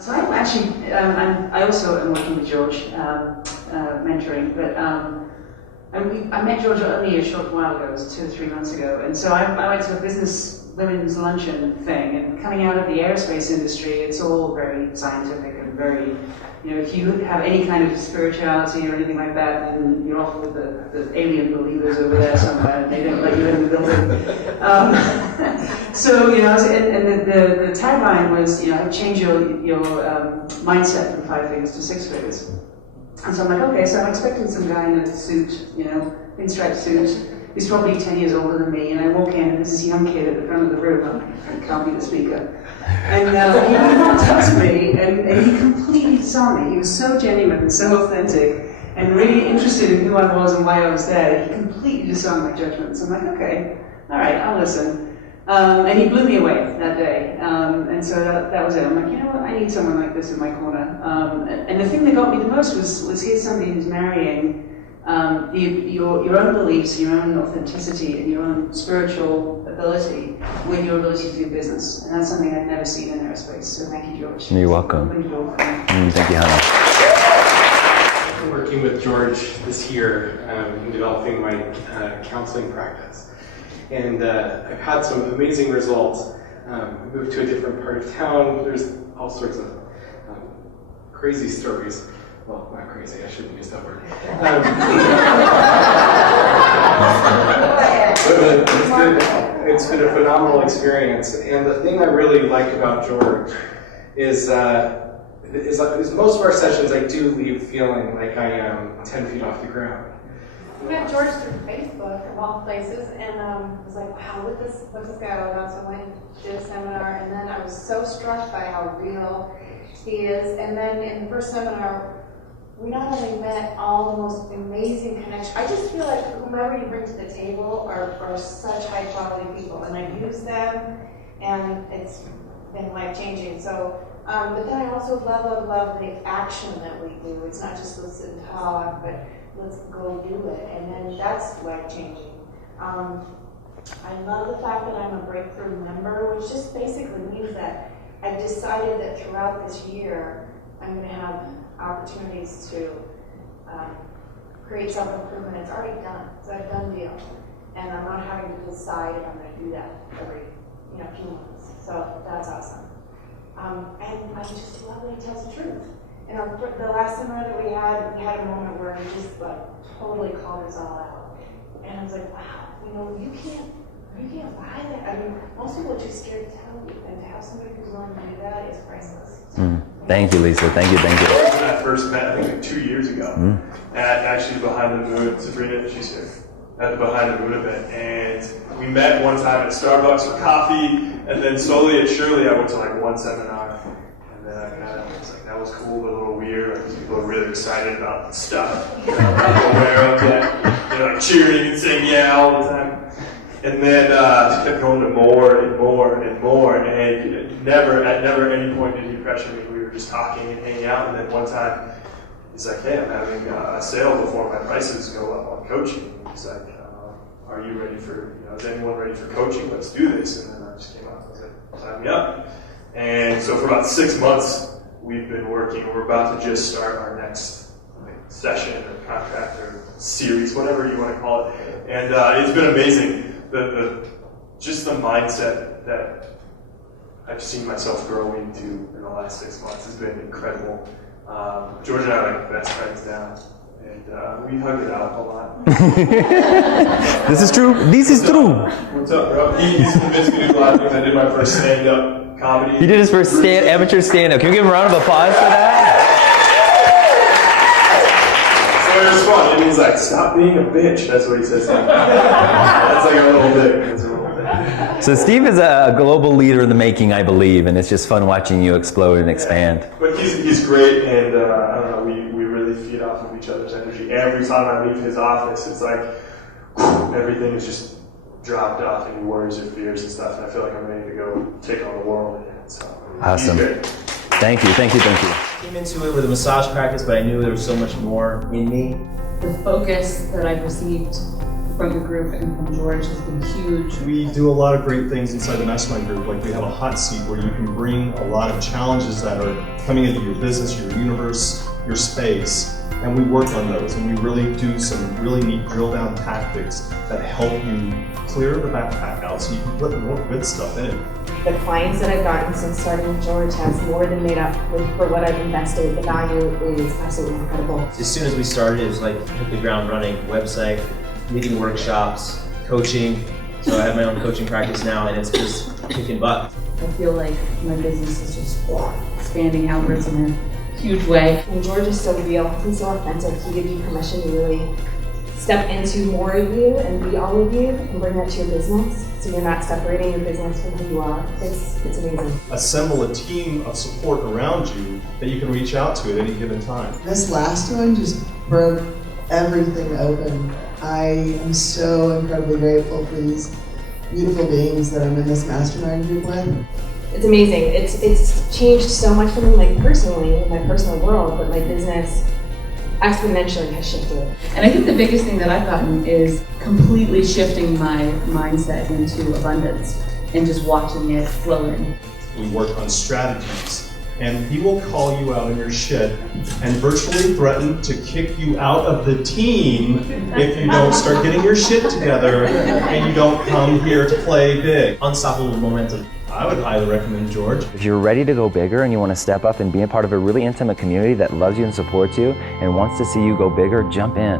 So I'm actually, I also am working with George, mentoring, but I met George only a short while ago, it was 2 or 3 months ago, and so I went to a business women's luncheon thing, and coming out of the aerospace industry, it's all very scientific and very, if you have any kind of spirituality or anything like that, then you're off with the alien believers over there somewhere, and they don't let you in the building. So, and the tagline was, change your mindset from 5 figures to 6 figures. And so I'm like, okay, so I'm expecting some guy in a suit, pinstripe suit. He's probably 10 years older than me, and I walk in, and there's this young kid at the front of the room. I can't be the speaker. And he walked up to me, and he completely saw me. He was so genuine and so authentic, and really interested in who I was and why I was there. He completely disarmed my judgments. I'm like, okay, all right, I'll listen. And he blew me away that day. And so that was it. I'm like, you know what, I need someone like this in my corner. And the thing that got me the most was here's somebody who's marrying your own beliefs, your own authenticity, and your own spiritual ability with your ability to do business. And that's something I've never seen in aerospace. So thank you, George. You're welcome. Thank you, Hannah. I've been working with George this year in developing my counseling practice. And I've had some amazing results. We moved to a different part of town. There's all sorts of crazy stories. Well, not crazy, I shouldn't use that word. It's been a phenomenal experience. And the thing I really like about George is most of our sessions I do leave feeling like I am 10 feet off the ground. I met George through Facebook, of all places, and was like, wow, what's this guy all about? So I went and did a seminar, and then I was so struck by how real he is. And then in the first seminar, we not only met all the most amazing connections, I just feel like whomever you bring to the table are such high quality people, and I've used them, and it's been life-changing. So, but then I also love the action that we do. It's not just listen and talk, but let's go do it, and then that's life-changing. I love the fact that I'm a breakthrough member, which just basically means that I've decided that throughout this year, I'm going to have opportunities to create self-improvement. It's already done. It's a done deal. And I'm not having to decide if I'm going to do that every few months. So that's awesome. And I just love that he tells the truth. And the last seminar that we had a moment where he just totally called us all out. And I was like, wow, you can't buy that. I mean, most people are too scared to tell you, and to have somebody who's willing to do that is priceless. Thank you, Lisa. Thank you. When I first met, I think like 2 years ago, at actually Behind the Moon, Sabrina, she's here, at the Behind the Moon event, and we met one time at Starbucks for coffee, and then slowly and surely I went to like one seminar, and then I kind of was like, that was cool, but a little weird, because people are really excited about stuff. I'm aware of that, like cheering and saying yeah all the time. And then just kept going to more and more and more, and never at any point did he pressure me. We were just talking and hanging out, and then one time he's like, hey, I'm having a sale before my prices go up on coaching. And he's like, are you ready for, is anyone ready for coaching? Let's do this. And then I just came out and I was like, sign me up. And so for about 6 months, we've been working. We're about to just start our next session or contract or series, whatever you want to call it. And it's been amazing. Just the mindset that I've seen myself grow into in the last 6 months has been incredible. George and I are like best friends now, and we hug it out a lot. This is true. What's up, bro? He's convinced me to do a lot of things. I did my first stand-up comedy. He did his first amateur stand-up. Can we give him a round of applause for that? So it was fun. And he's like, stop being a bitch. That's what he says. That's like a little bit. So Steve is a global leader in the making, I believe, and it's just fun watching you explode and expand. Yeah. But he's great, and I don't know, we really feed off of each other's energy. Every time I leave his office, it's like everything is just dropped off, any worries or fears and stuff, and I feel like I'm ready to go take on the world again. So awesome. He's great. Thank you. I came into it with a massage practice, but I knew there was so much more in me. The focus that I've received from the group and from George has been huge. We do a lot of great things inside the mastermind group. Like we have a hot seat where you can bring a lot of challenges that are coming into your business, your universe, your space, and we work on those. And we really do some really neat drill down tactics that help you clear the backpack out so you can put more good stuff in. The clients that I've gotten since starting with George has more than made up for what I've invested. The value is absolutely incredible. As soon as we started, it was like hit the ground running. Website, leading workshops, coaching. So I have my own coaching practice now, and it's just kicking butt. I feel like my business is just expanding outwards in a huge way. And George is so real. He's so authentic. He gives you permission to really step into more of you and be all of you and bring that to your business. So you're not separating your business from who you are. It's amazing. Assemble a team of support around you that you can reach out to at any given time. This last one just broke everything open. I am so incredibly grateful for these beautiful beings that I'm in this mastermind group with. It's amazing. It's changed so much for me, like personally, in my personal world, but my business exponentially has shifted. And I think the biggest thing that I've gotten is completely shifting my mindset into abundance and just watching it flow in. We work on strategies, and he will call you out on your shit and virtually threaten to kick you out of the team if you don't start getting your shit together and you don't come here to play big. Unstoppable momentum. I would highly recommend George. If you're ready to go bigger and you want to step up and be a part of a really intimate community that loves you and supports you and wants to see you go bigger, jump in.